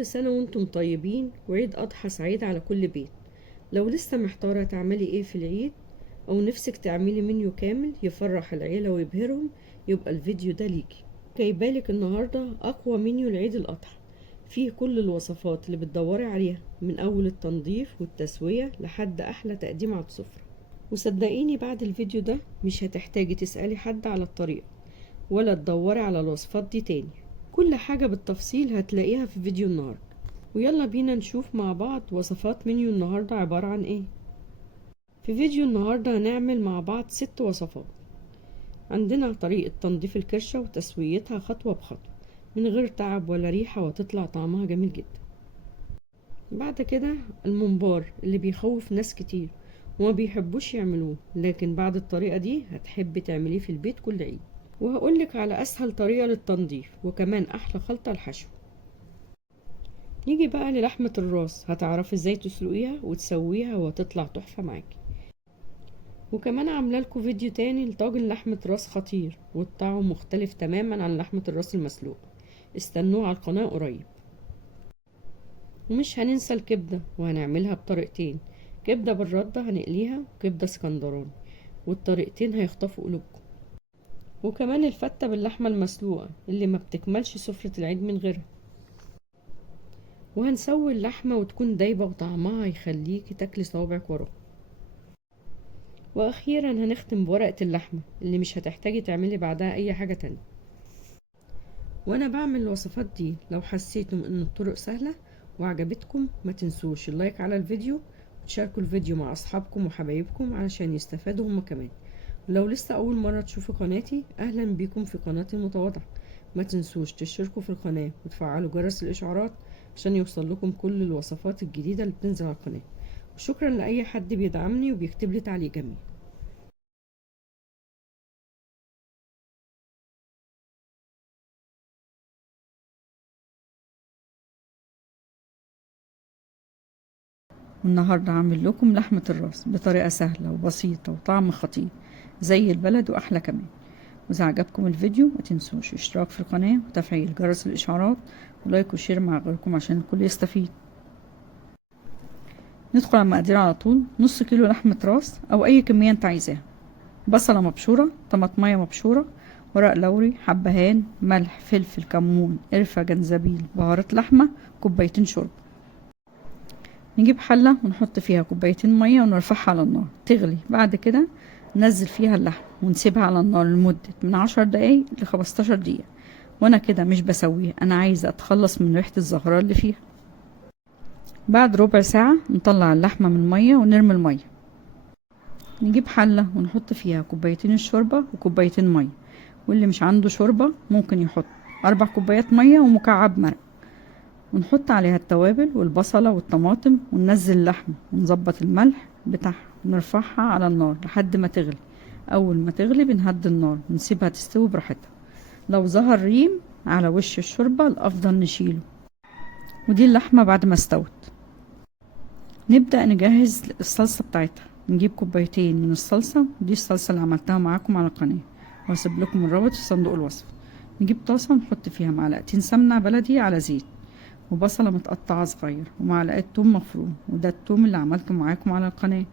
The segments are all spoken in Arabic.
كل سنة وانتم طيبين وعيد أضحى سعيد على كل بيت. لو لسه محتارة تعملي ايه في العيد أو نفسك تعملي منيو كامل يفرح العيلة ويبهرهم، يبقى الفيديو ده ليكي. جايبالك النهاردة أقوى منيو لعيد الأضحى، فيه كل الوصفات اللي بتدوري عليها، من أول التنظيف والتسوية لحد أحلى تقديم على السفرة. وصدقيني بعد الفيديو ده مش هتحتاجي تسألي حد على الطريقة ولا تدوري على الوصفات دي تاني. كل حاجة بالتفصيل هتلاقيها في فيديو النهاردة. ويلا بينا نشوف مع بعض وصفات منيو النهاردة عبارة عن ايه. في فيديو النهاردة هنعمل مع بعض 6 وصفات. عندنا طريقة تنظيف الكرشة وتسويتها خطوة بخطوة من غير تعب ولا ريحة، وتطلع طعمها جميل جدا. بعد كده الممبار اللي بيخوف ناس كتير وما بيحبوش يعملوه، لكن بعد الطريقة دي هتحبي تعمليه في البيت كل عيد. وهقولك على أسهل طريقة للتنظيف وكمان أحلى خلطة الحشو. نيجي بقى للحمة الراس، هتعرفي ازاي تسلقيها وتسويها وهتطلع تحفة معاكي. وكمان عامله لكم فيديو تاني لطاجن لحمة راس خطير والطعم مختلف تماما عن لحمة الراس المسلوق. استنوه على القناة قريب. ومش هننسى الكبدة، وهنعملها بطريقتين: كبدة بالردة هنقليها وكبدة اسكندراني، والطريقتين هيخطفوا قلوبكم. وكمان الفتة باللحمة المسلوقة اللي ما بتكملش سفرة العيد من غيرها. وهنسوي اللحمة وتكون دايبة وطعمها هيخليكي تاكلي صوابعك وراها. واخيرا هنختم بورقة اللحمة اللي مش هتحتاجي تعملي بعدها اي حاجة تانية. وانا بعمل الوصفات دي لو حسيتم ان الطرق سهلة وعجبتكم، ما تنسوش اللايك على الفيديو وتشاركوا الفيديو مع اصحابكم وحبايبكم علشان يستفادوا هم كمان. ولو لسه اول مرة تشوفوا قناتي، اهلا بيكم في قناتي المتواضعة. ما تنسوش تشتركوا في القناة وتفعلوا جرس الاشعارات عشان يوصل لكم كل الوصفات الجديدة اللي بتنزل على القناة. وشكرا لاي حد بيدعمني وبيكتب لي تعليق جميل. والنهاردة هعمل لكم لحمة الراس بطريقة سهلة وبسيطة وطعم خطير زي البلد وأحلى كمان. وإذا عجبكم الفيديو ما تنسوش اشتراك في القناة وتفعيل جرس الإشعارات ولايك وشير مع غيركم عشان الكل يستفيد. ندخل على المقادير على طول. نص كيلو لحمة راس أو أي كمية انت عايزاها، بصلة مبشورة، طماطمية مبشورة، ورق لوري، حبهان، ملح، فلفل، كمون، قرفة، جنزبيل، بهارات لحمة، كوبايتين شرب. نجيب حلة ونحط فيها كوبايتين مية ونرفعها على النار تغلي. بعد كده ننزل فيها اللحم ونسيبها على النار لمدة من 10 دقايق ل15 دقيقة. وانا كده مش بسويها، انا عايزة اتخلص من ريحة الزهرة اللي فيها. بعد ربع ساعة نطلع اللحمة من المية ونرمي المية. نجيب حلة ونحط فيها كوبايتين الشوربة وكوبايتين مية، واللي مش عنده شوربة ممكن يحط 4 كوبايات مية ومكعب مرق. ونحط عليها التوابل والبصلة والطماطم وننزل اللحمة ونظبط الملح بتاعها ونرفعها على النار لحد ما تغلي. اول ما تغلي بنهدي النار ونسيبها تستوي براحتها. لو ظهر ريم على وش الشوربة الافضل نشيله. ودي اللحمة بعد ما استوت. نبدأ نجهز الصلصة بتاعتها. نجيب كوبايتين من الصلصة، ودي الصلصة اللي عملتها معاكم على القناة وهسيب لكم الرابط في صندوق الوصف. نجيب طاسة ونحط فيها معلقتين سمنة بلدي على زيت، وبصلة متقطعة صغير، ومعلقة توم مفروم، وده التوم اللي عملته معاكم على القناة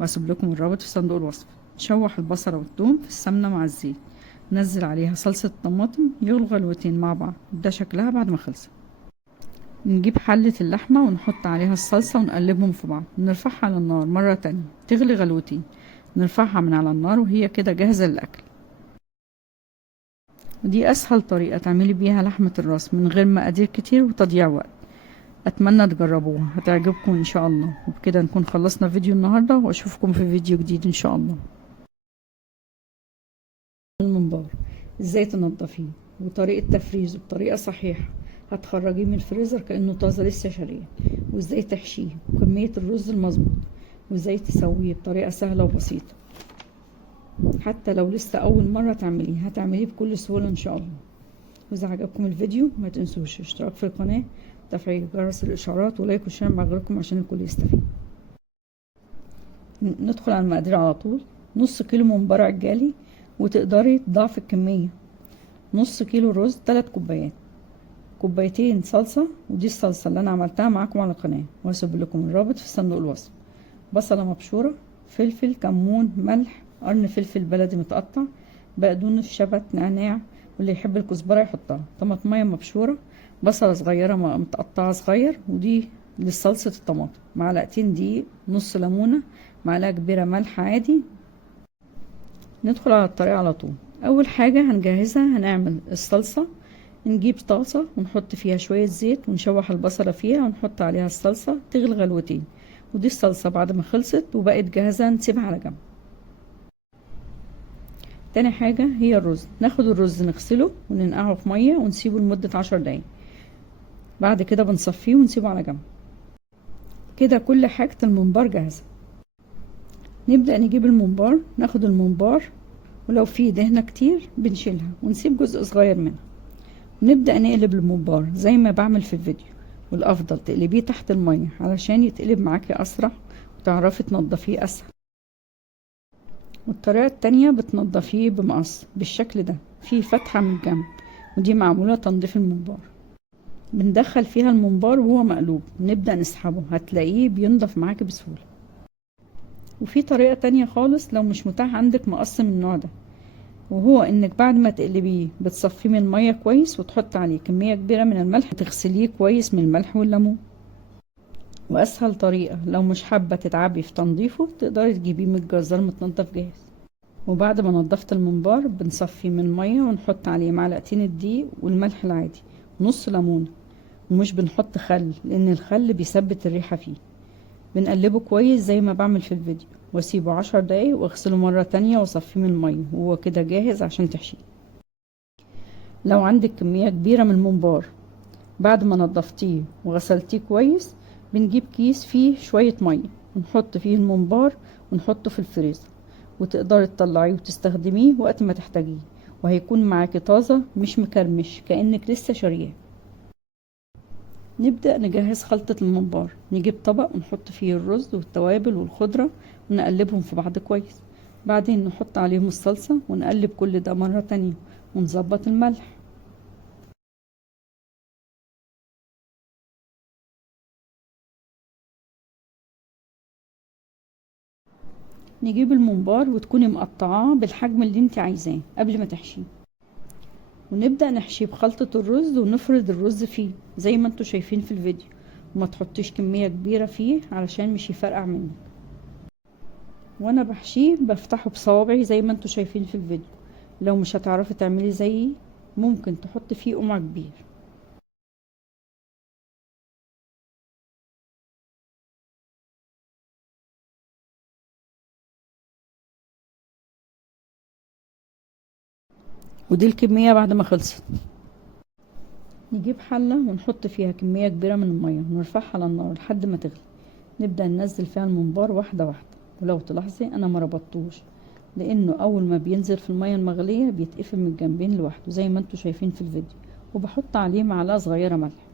وهسيب لكم الرابط في صندوق الوصف. نشوح البصلة والثوم في السمنة مع الزيت، ننزل عليها صلصة الطماطم يغلوا غلوتين مع بعض. ده شكلها بعد ما خلصت. نجيب حلة اللحمة ونحط عليها الصلصة ونقلبهم في بعض، نرفعها على النار مرة تانية تغلي غلوتين، نرفعها من على النار وهي كده جاهزة للأكل. ودي أسهل طريقة تعملي بيها لحمة الراس من غير مقادير كتير وتضييع وقت. أتمنى تجربوها، هتعجبكم إن شاء الله. وبكده نكون خلصنا فيديو النهاردة، وأشوفكم في فيديو جديد إن شاء الله. الممبار ازاي تنضفيه وطريقة تفريزه بطريقة صحيحة هتخرجيه من الفريزر كأنه طازة لسه شاريه، وازاي تحشيه وكمية الرز المظبوط، وازاي تسويه بطريقة سهلة وبسيطة. حتى لو لسه أول مرة تعمليه هتعمليه بكل سهولة إن شاء الله. وإذا عجبكم الفيديو ما تنسوش اشتراك في القناة، تفعيل جرس الإشعارات، ولايك وشير مع غيركم عشان الكل يستفيد. ندخل على المقادير على طول. نص كيلو ممبار عجالي، وتقدري تضاعفي الكمية. نص كيلو رز 3 كوبايات. كوبايتين صلصة، ودي الصلصة اللي انا عملتها معاكم على القناة، وهسيب لكم الرابط في صندوق الوصف. بصلة مبشورة، فلفل، كمون، ملح، قرن فلفل بلدي متقطع، بقدونس، شبت، نعناع، واللي يحب الكزبرة يحطها، طماطمية مبشورة، بصلة صغيرة متقطعة صغير، ودي للصلصة الطماطم، معلقتين دقيق، نص ليمونة، معلقة كبيرة ملح عادي. ندخل على الطريقة على طول. اول حاجة هنجهزها، هنعمل الصلصة. نجيب طاسة ونحط فيها شوية زيت، ونشوح البصلة فيها، ونحط عليها الصلصة تغلي غلوتين، ودي الصلصة بعد ما خلصت وبقت جاهزة نسيبها على جنب. تاني حاجة هي الرز. ناخد الرز نغسله وننقعه في مية ونسيبه لمدة 10 دقايق، بعد كده بنصفيه ونسيبه على جنب. كده كل حاجة الممبار جاهزة. نبدأ نجيب الممبار، ناخد الممبار ولو فيه دهنة كتير بنشيلها ونسيب جزء صغير منها، ونبدأ نقلب الممبار زي ما بعمل في الفيديو، والأفضل تقلبيه تحت المية علشان يتقلب معاكي أسرع وتعرفي تنضفيه أسهل. والطريقة التانية بتنضفيه بمقص بالشكل ده، فيه فتحة من الجنب، ودي معمولة تنظيف الممبار. بندخل فيها الممبار وهو مقلوب، نبدأ نسحبه، هتلاقيه بينضف معاكي بسهولة. وفي طريقة تانية خالص لو مش متاح عندك مقص من النوع ده، وهو انك بعد ما تقلبيه بتصفيه من المية كويس، وتحط عليه كمية كبيرة من الملح، وتغسليه كويس من الملح والليمون. واسهل طريقة لو مش حابة تتعبي في تنظيفه، تقدري تجيبيه من الجزار متنضف جاهز. وبعد ما نضفت الممبار بنصفيه من المية، ونحط عليه معلقتين الدقيق والملح العادي ونص ليمونة، ومش بنحط خل لان الخل بيثبت الريحة فيه. بنقلبه كويس زي ما بعمل في الفيديو، واسيبه 10 دقايق، واغسله مرة تانية واصفيه من المية، وهو كده جاهز عشان تحشيه. لو عندك كمية كبيرة من الممبار بعد ما نضفتيه وغسلتيه كويس، بنجيب كيس فيه شوية مية ونحط فيه الممبار ونحطه في الفريزر، وتقدري تطلعيه وتستخدميه وقت ما تحتاجيه، وهيكون معاكي طازة مش مكرمش كأنك لسه شارياه. نبدأ نجهز خلطة الممبار. نجيب طبق ونحط فيه الرز والتوابل والخضرة ونقلبهم في بعض كويس، بعدين نحط عليهم الصلصة ونقلب كل ده مرة تانية، ونظبط الملح. نجيب الممبار وتكوني مقطعاه بالحجم اللي انت عايزاه قبل ما تحشيه، ونبدأ نحشيه بخلطة الرز، ونفرد الرز فيه زي ما انتوا شايفين في الفيديو، وما تحطيش كمية كبيرة فيه علشان مش يفرقع منك. وانا بحشيه بفتحه بصوابعي زي ما انتوا شايفين في الفيديو. لو مش هتعرفي تعملي زيي ممكن تحطي فيه قمع كبير. ودي الكمية بعد ما خلصت. نجيب حلة ونحط فيها كمية كبيرة من المية، ونرفعها على النار لحد ما تغلي. نبدأ ننزل فيها الممبار واحدة واحدة، ولو تلاحظي انا ما ربطتوش لانه اول ما بينزل في المية المغلية بيتقفل من الجنبين لوحده زي ما انتوا شايفين في الفيديو. وبحط عليه معلقة صغيرة ملح.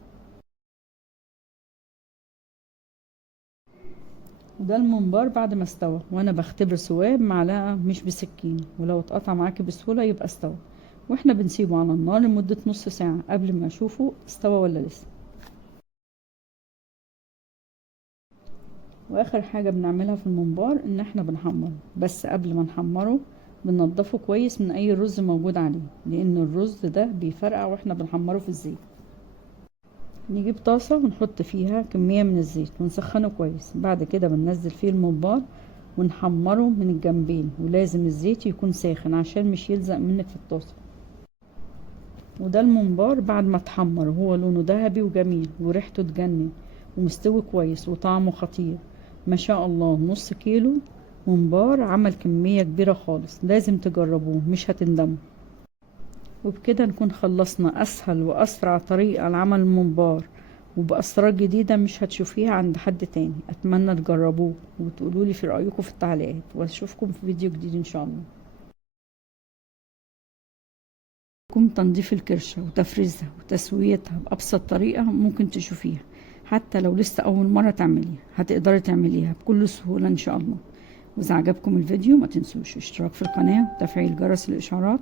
وده الممبار بعد ما استوى، وانا بختبر سواه بمعلقة مش بسكين، ولو اتقطع معاكي بسهولة يبقى استوى. واحنا بنسيبه على النار لمدة نص ساعة قبل ما اشوفه استوى ولا لسه. واخر حاجة بنعملها في الممبار ان احنا بنحمره، بس قبل ما نحمره بننضفه كويس من اي رز موجود عليه، لان الرز ده بيفرقع واحنا بنحمره في الزيت. نجيب طاسة ونحط فيها كمية من الزيت ونسخنه كويس، بعد كده بننزل فيه الممبار ونحمره من الجنبين، ولازم الزيت يكون ساخن عشان مش يلزق منك في الطاسة. وده الممبار بعد ما اتحمر، هو لونه ذهبي وجميل وريحته تجنن ومستوي كويس وطعمه خطير ما شاء الله. نص كيلو ممبار عمل كمية كبيرة خالص، لازم تجربوه مش هتندموا. وبكده نكون خلصنا اسهل واسرع طريقة لعمل الممبار، وبأسرار جديدة مش هتشوفيها عند حد تاني. اتمنى تجربوه وتقولولي في رأيكم في التعليقات، واشوفكم في فيديو جديد ان شاء الله. تنظيف الكرشة وتفريزها وتسويتها بأبسط طريقة ممكن تشوفيها، حتى لو لسه أول مرة تعمليها هتقدري تعمليها بكل سهولة إن شاء الله. وإذا عجبكم الفيديو ما تنسوش اشتراك في القناة وتفعيل جرس الإشعارات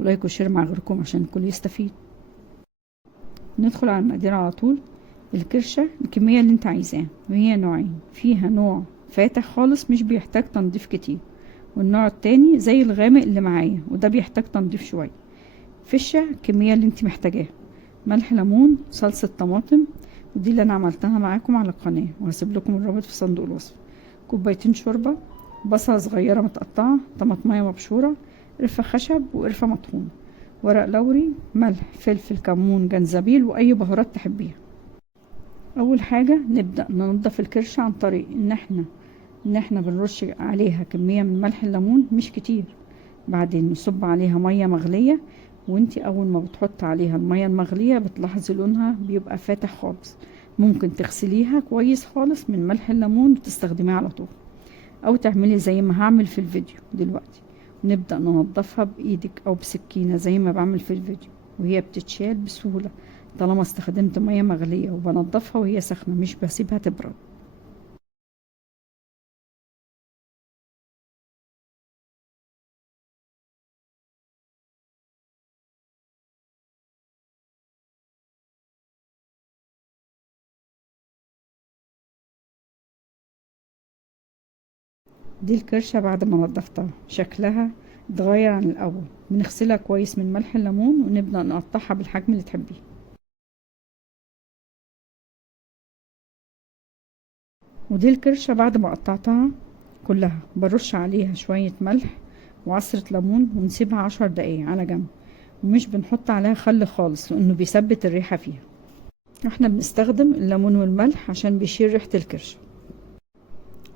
ولايك وشير مع غيركم عشان الكل يستفيد. ندخل على المقادير على طول. الكرشة الكمية اللي انت عايزاها، وهي نوعين، فيها نوع فاتح خالص مش بيحتاج تنظيف كتير، والنوع التاني زي الغامق اللي معايا وده بيحتاج تنظيف شوية. فشة الكمية اللي انت محتاجاها، ملح، ليمون، صلصة طماطم، ودي اللي انا عملتها معاكم على القناة وهسيب لكم الرابط في صندوق الوصف. كوبايتين شوربة، بصلة صغيرة متقطعة، طماطمية مبشورة، قرفة خشب وقرفة مطحونة، ورق لوري، ملح، فلفل، كمون، جنزبيل، واي بهارات تحبيها. اول حاجة نبدأ ننضف الكرشة عن طريق ان احنا بنرش عليها كمية من ملح الليمون مش كتير، بعدين نصب عليها مية مغلية، وانتي اول ما بتحط عليها المية المغلية بتلاحظي لونها بيبقى فاتح خالص، ممكن تغسليها كويس خالص من ملح الليمون وتستخدميها على طول، او تعملي زي ما هعمل في الفيديو دلوقتي، ونبدأ ننضفها بايدك او بسكينة زي ما بعمل في الفيديو، وهي بتتشال بسهولة طالما استخدمت مية مغلية، وبنضفها وهي سخنة مش بسيبها تبرد. دي الكرشة بعد ما نضفتها شكلها اتغير عن الاول، بنغسلها كويس من ملح الليمون ونبدأ نقطعها بالحجم اللي تحبيه. ودي الكرشة بعد ما قطعتها كلها برش عليها شوية ملح وعصرة ليمون ونسيبها 10 دقايق على جنب، ومش بنحط عليها خل خالص لانه بيثبت الريحة فيها. احنا بنستخدم الليمون والملح عشان بيشيل ريحة الكرشة.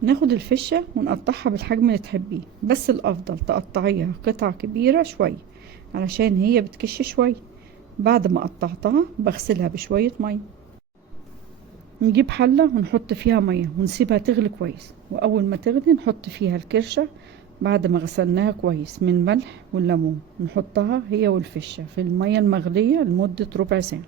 ناخد الفشة ونقطعها بالحجم اللي تحبيه، بس الافضل تقطعيها قطع كبيرة شوية علشان هي بتكش شوية. بعد ما قطعتها بغسلها بشوية مية، نجيب حلة ونحط فيها مية ونسيبها تغلي كويس، واول ما تغلي نحط فيها الكرشة بعد ما غسلناها كويس من الملح والليمون، نحطها هي والفشة في المية المغلية لمدة ربع ساعة.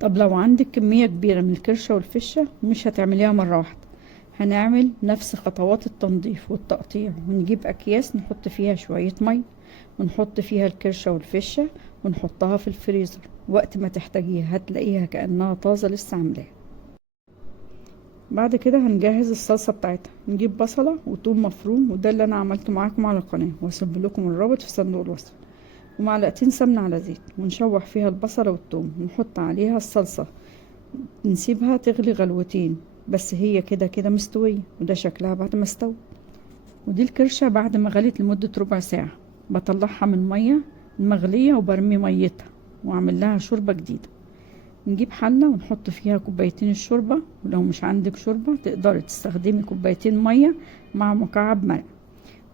طب لو عندك كمية كبيرة من الكرشة والفشة مش هتعمليها مرة واحدة، هنعمل نفس خطوات التنظيف والتقطيع، ونجيب اكياس نحط فيها شوية مية ونحط فيها الكرشة والفشة ونحطها في الفريزر، وقت ما تحتاجيها هتلاقيها كأنها طازة لسه عاملاها. بعد كده هنجهز الصلصة بتاعتها، نجيب بصلة وثوم مفروم، وده اللي انا عملته معاكم على القناة وهسيب لكم الرابط في صندوق الوصف، ومعلقتين سمنة على زيت، ونشوح فيها البصلة والثوم ونحط عليها الصلصة، نسيبها تغلي غلوتين بس هي كده كده مستوية، وده شكلها بعد ما استوت. ودي الكرشة بعد ما غليت لمدة ربع ساعة بطلعها من المية المغلية وبرمي ميتها واعمل لها شوربة جديدة. نجيب حلة ونحط فيها كوبايتين الشوربة، ولو مش عندك شوربة تقدري تستخدمي كوبايتين مية مع مكعب مرق،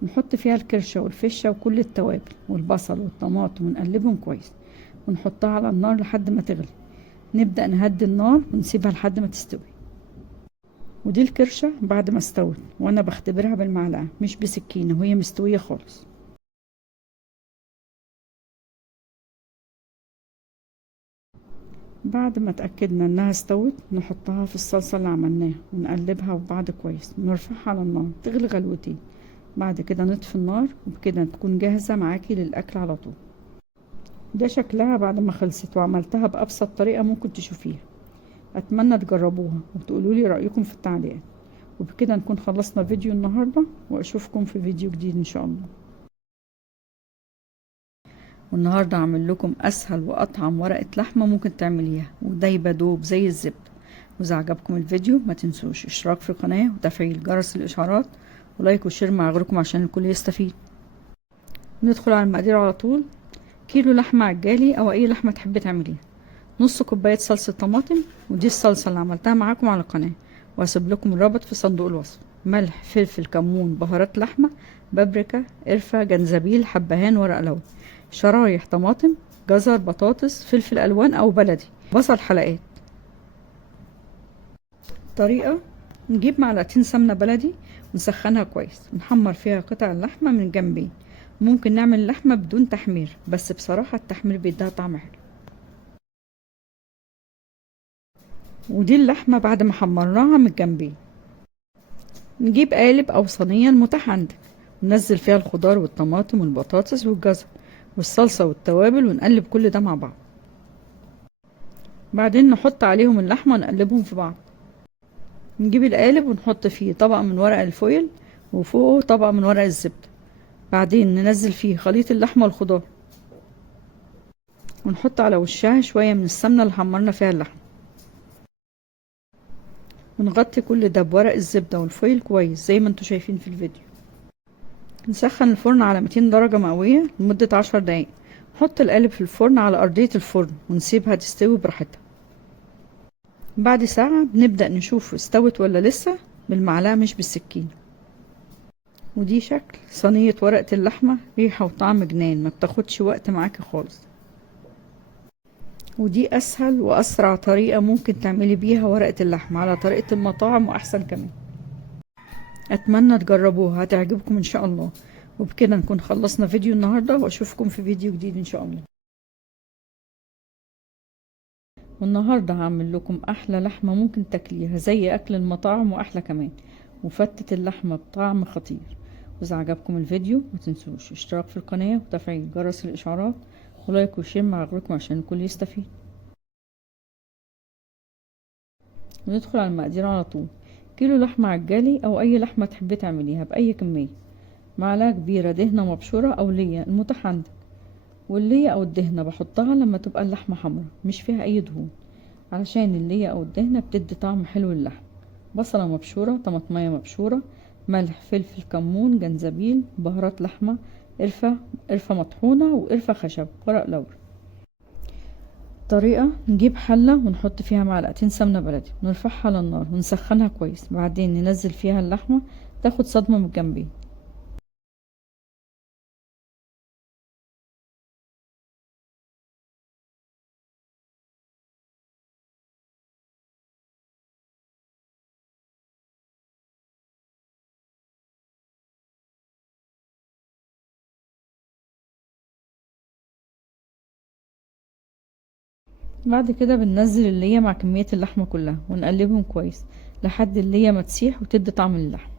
نحط فيها الكرشة والفشة وكل التوابل والبصل والطماطم ونقلبهم كويس ونحطها على النار لحد ما تغلي، نبدأ نهدي النار ونسيبها لحد ما تستوي. ودي الكرشة بعد ما استوت وانا بختبرها بالمعلقة مش بسكينة وهي مستوية خالص. بعد ما اتأكدنا انها استوت نحطها في الصلصة اللي عملناها ونقلبها في بعض كويس ونرفعها على النار تغلي غلوتين، بعد كده نطفي النار وبكده تكون جاهزة معاكي للأكل على طول. ده شكلها بعد ما خلصت وعملتها بأبسط طريقة ممكن تشوفيها. أتمنى تجربوها وتقولولي رأيكم في التعليقات، وبكده نكون خلصنا فيديو النهاردة، وأشوفكم في فيديو جديد إن شاء الله. والنهاردة هعمل لكم أسهل وأطعم ورقة لحمة ممكن تعمليها ودايبة دوب زي الزبدة. وإذا عجبكم الفيديو ما تنسوش اشتراك في القناة وتفعيل جرس الإشعارات ولايك وشير مع غيركم عشان الكل يستفيد. ندخل على المقادير على طول. كيلو لحمة عجالي أو أي لحمة تحبي تعمليها، نص كوباية صلصة طماطم، ودي الصلصة اللي عملتها معاكم على القناة وهسيب لكم الرابط في صندوق الوصف. ملح، فلفل، كمون، بهارات لحمة، بابريكا، قرفة، جنزبيل، حبهان، ورق لوري، شرايح طماطم، جزر، بطاطس، فلفل ألوان أو بلدي، بصل حلقات. طريقة: نجيب معلقتين سمنة بلدي ونسخنها كويس ونحمر فيها قطع اللحمة من الجنبين، ممكن نعمل اللحمة بدون تحمير بس بصراحة التحمير بيديها طعم حلو. ودي اللحمة بعد ما حمرناها من الجنبين. نجيب قالب أو صينية المتاح عندك وننزل فيها الخضار والطماطم والبطاطس والجزر والصلصة والتوابل، ونقلب كل ده مع بعض. بعدين نحط عليهم اللحمة ونقلبهم في بعض. نجيب القالب ونحط فيه طبقة من ورق الفويل وفوقه طبقة من ورق الزبدة. بعدين ننزل فيه خليط اللحمة والخضار، ونحط على وشها شوية من السمنة اللي حمرنا فيها اللحمة، ونغطي كل ده بورق الزبدة والفويل كويس زي ما انتوا شايفين في الفيديو. نسخن الفرن على 200 درجة مئوية لمدة 10 دقايق. نحط القالب في الفرن على أرضية الفرن ونسيبها تستوي براحتها. بعد ساعة بنبدأ نشوف استوت ولا لسه بالمعلقة مش بالسكين. ودي شكل صينية ورقة اللحمة، ريحة وطعم جنان، ما بتاخدش وقت معاكي خالص. ودي أسهل وأسرع طريقة ممكن تعملي بيها ورقة اللحمة على طريقة المطاعم وأحسن كمان. أتمنى تجربوها، هتعجبكم إن شاء الله. وبكده نكون خلصنا فيديو النهاردة، وأشوفكم في فيديو جديد إن شاء الله. والنهاردة هعمل لكم أحلى لحمة ممكن تاكليها زي أكل المطاعم وأحلى كمان، وفتة اللحمة بطعم خطير. وإذا عجبكم الفيديو ما تنسوش اشتراك في القناة وتفعيل جرس الإشعارات ولايك وشير مع غيركم عشان الكل يستفيد. وندخل على المقادير على طول. كيلو لحمة عجالي أو أي لحمة تحبي تعمليها بأي كمية. معلقة كبيرة دهنة مبشورة أو ليا المتاح عندك، والليا أو الدهنة بحطها لما تبقى اللحمة حمرا مش فيها أي دهون، علشان الليا أو الدهنة بتدي طعم حلو للحم. بصلة مبشورة، طماطمية مبشورة، ملح، فلفل، كمون، جنزبيل، بهارات لحمة، قرفة مطحونة، وقرفة خشب، ورق لوري. طريقة: نجيب حلة ونحط فيها معلقتين سمنة بلدي ونرفعها على النار ونسخنها كويس. بعدين ننزل فيها اللحمة تاخد صدمة من الجنبين. بعد كده بننزل اللية مع كمية اللحمة كلها ونقلبهم كويس لحد اللية ما تسيح وتدي طعم للحم.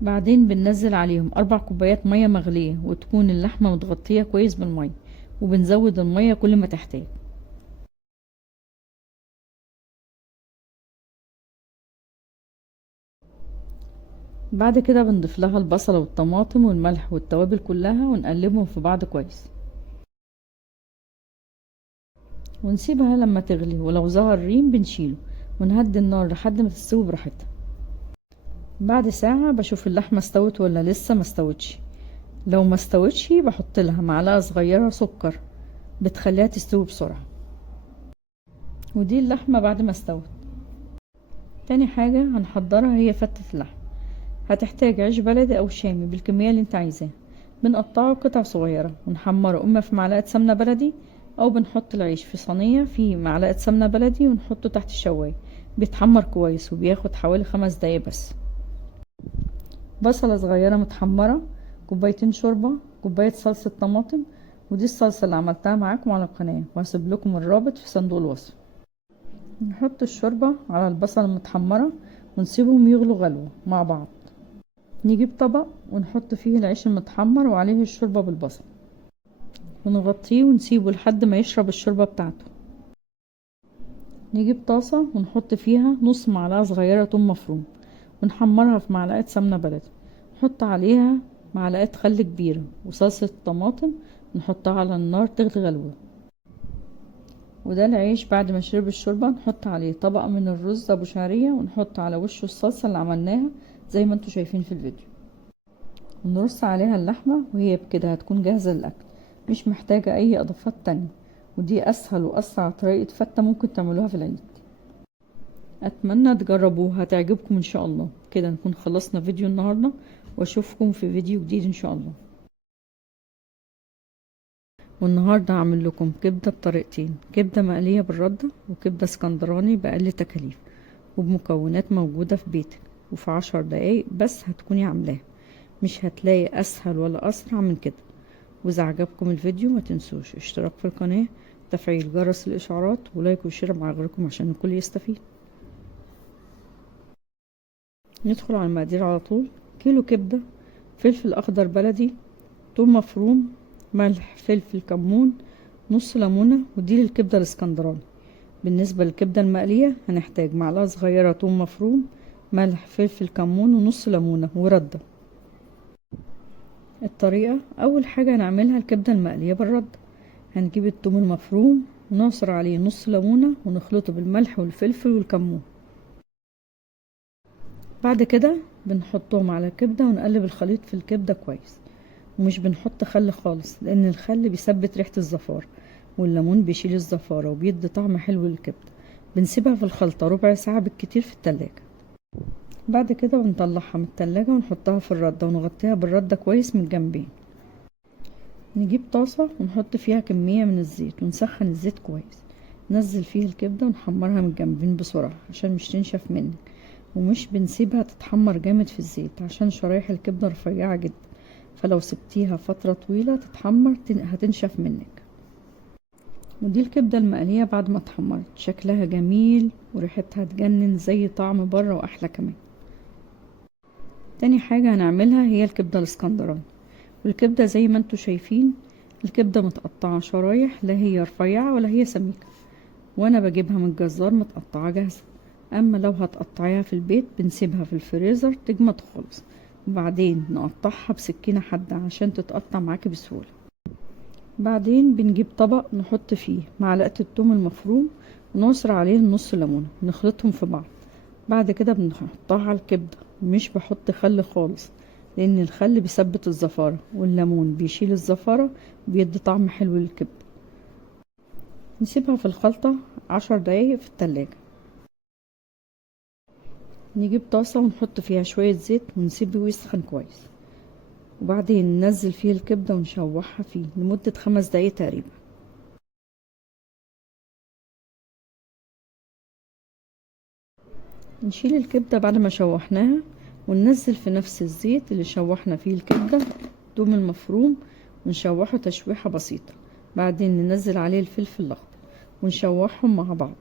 بعدين بننزل عليهم 4 كوبايات مية مغلية، وتكون اللحمة متغطية كويس بالمية، وبنزود المية كل ما تحتاج. بعد كده بنضيف لها البصلة والطماطم والملح والتوابل كلها ونقلبهم في بعض كويس، ونسيبها لما تغلي، ولو ظهر ريم بنشيله ونهدي النار لحد ما تستوي براحتها. بعد ساعة بشوف اللحمة استوت ولا لسه ما استوتش. لو ما استوتش بحط لها معلقة صغيرة سكر بتخليها تستوي بسرعة. ودي اللحمة بعد ما استوت. تاني حاجة هنحضرها هي فتة اللحم. هتحتاج عيش بلدي او شامي بالكمية اللي انت عايزاها، بنقطعه قطع صغيرة ونحمره اما في معلقة سمنة بلدي، او بنحط العيش في صينية في معلقة سمنة بلدي ونحطه تحت الشواية، بيتحمر كويس وبياخد حوالي 5 دقايق بس. بصلة صغيرة متحمرة، كوبايتين شوربة، كوباية صلصة طماطم. ودي الصلصة اللي عملتها معاكم على القناة، وهسيب لكم الرابط في صندوق الوصف. نحط الشوربة على البصلة المتحمرة ونسيبهم يغلوا غلوة مع بعض. نجيب طبق ونحط فيه العيش المتحمر وعليه الشوربة بالبصل، ونغطيه ونسيبه لحد ما يشرب الشوربة بتاعته. نجيب طاسة ونحط فيها نص معلقة صغيرة توم مفروم ونحمرها في معلقة سمنة بلدي. نحط عليها معلقة خل كبيرة وصلصة طماطم، نحطها على النار تغلي غلوة. وده العيش بعد ما شرب الشوربة نحط عليه طبقة من الرز ابو شعرية ونحط على وشه الصلصة اللي عملناها زي ما انتوا شايفين في الفيديو، ونرص عليها اللحمة، وهي بكده هتكون جاهزة للأكل، مش محتاجة أي إضافات تانية. ودي أسهل وأسرع طريقة فتة ممكن تعملوها في العيد. أتمنى تجربوها، هتعجبكم إن شاء الله. كده نكون خلصنا فيديو النهاردة، وأشوفكم في فيديو جديد إن شاء الله. والنهاردة هعمل لكم كبدة بطريقتين: كبدة مقلية بالردة، وكبدة اسكندراني بأقل تكاليف وبمكونات موجودة في بيتك، وفي 10 دقايق بس هتكوني عاملاها. مش هتلاقي اسهل ولا اسرع من كده. واذا عجبكم الفيديو ما تنسوش اشتراك في القناة تفعيل جرس الإشعارات ولايك وشير مع غيركم عشان الكل يستفيد. ندخل على المقادير على طول. كيلو كبدة، فلفل أخضر بلدي، توم مفروم، ملح، فلفل، كمون، نص ليمونة، ودي للكبدة الاسكندراني. بالنسبة للكبدة المقلية هنحتاج معلقة صغيرة توم مفروم، ملح، فلفل، كمون، ونص ليمونة وردة. الطريقة: أول حاجة هنعملها الكبدة المقلية بالردة. هنجيب التوم المفروم ونعصر عليه نص ليمونة ونخلطه بالملح والفلفل والكمون. بعد كده بنحطهم على الكبدة ونقلب الخليط في الكبدة كويس، ومش بنحط خل خالص لأن الخل بيثبت ريحة الزفارة، والليمون بيشيل الزفارة وبيدي طعم حلو للكبدة. بنسيبها في الخلطة ربع ساعة بالكتير في التلاجة. بعد كده بنطلعها من التلاجة ونحطها في الردة ونغطيها بالردة كويس من الجنبين. نجيب طاسة ونحط فيها كمية من الزيت ونسخن الزيت كويس، ننزل فيه الكبدة ونحمرها من الجنبين بسرعة عشان مش تنشف منك، ومش بنسيبها تتحمر جامد في الزيت عشان شرايح الكبدة رفيعة جدا، فلو سبتيها فترة طويلة تتحمر هتنشف منك. ودي الكبدة المقلية بعد ما اتحمرت، شكلها جميل وريحتها تجنن زي طعم بره واحلى كمان. تاني حاجة هنعملها هي الكبدة الاسكندراني. والكبدة زي ما انتوا شايفين الكبدة متقطعة شرايح، لا هي رفيعة ولا هي سميكة، وانا بجيبها من الجزار متقطعة جاهزة. اما لو هتقطعيها في البيت بنسيبها في الفريزر تجمد خالص، وبعدين نقطعها بسكينة حادة عشان تتقطع معاكي بسهولة. بعدين بنجيب طبق نحط فيه معلقة الثوم المفروم ونعصر عليه نص ليمونة نخلطهم في بعض. بعد كده بنحطها على الكبدة، مش بحط خل خالص لان الخل بيثبت الزفارة، والليمون بيشيل الزفارة وبيدي طعم حلو للكبدة. نسيبها في الخلطة 10 دقايق في التلاجة. نجيب طاسة ونحط فيها شوية زيت ونسيبه يسخن كويس، وبعدين ننزل فيه الكبدة ونشوحها فيه لمدة 5 دقايق تقريبا. نشيل الكبدة بعد ما شوحناها وننزل في نفس الزيت اللي شوحنا فيه الكبدة الثوم المفروم ونشوحه تشويحة بسيطة. بعدين ننزل عليه الفلفل الأخضر ونشوحهم مع بعض.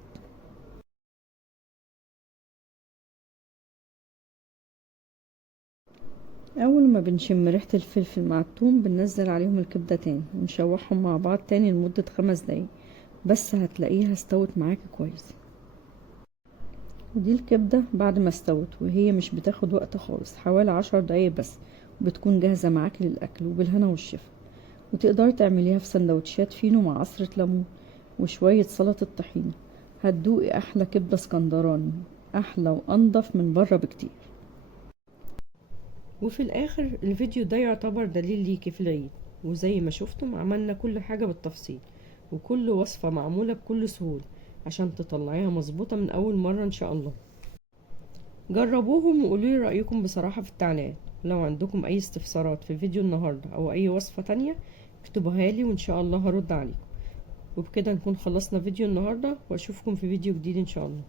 أول ما بنشم ريحة الفلفل مع الثوم بننزل عليهم الكبدة تاني ونشوحهم مع بعض تاني لمدة 5 دقايق، بس هتلاقيها استوت معاكي كويس. ودي الكبدة بعد ما استوت وهي مش بتاخد وقت خالص، حوالي 10 دقايق بس، وبتكون جاهزة معاكي للأكل وبالهنا والشفا. وتقدري تعمليها في سندوتشات فينو مع عصرة ليمون وشوية سلطة طحينة. هتدوقي أحلى كبدة اسكندراني، أحلى وأنضف من بره بكتير. وفي الاخر الفيديو ده يعتبر دليل ليكي في العيد، وزي ما شفتم عملنا كل حاجة بالتفصيل، وكل وصفة معمولة بكل سهولة عشان تطلعيها مظبوطة من اول مرة ان شاء الله. جربوهم وقولولي رأيكم بصراحة في التعليقات. لو عندكم اي استفسارات في فيديو النهاردة او اي وصفة تانية اكتبوها لي وان شاء الله هرد عليكم. وبكده نكون خلصنا فيديو النهاردة، واشوفكم في فيديو جديد ان شاء الله.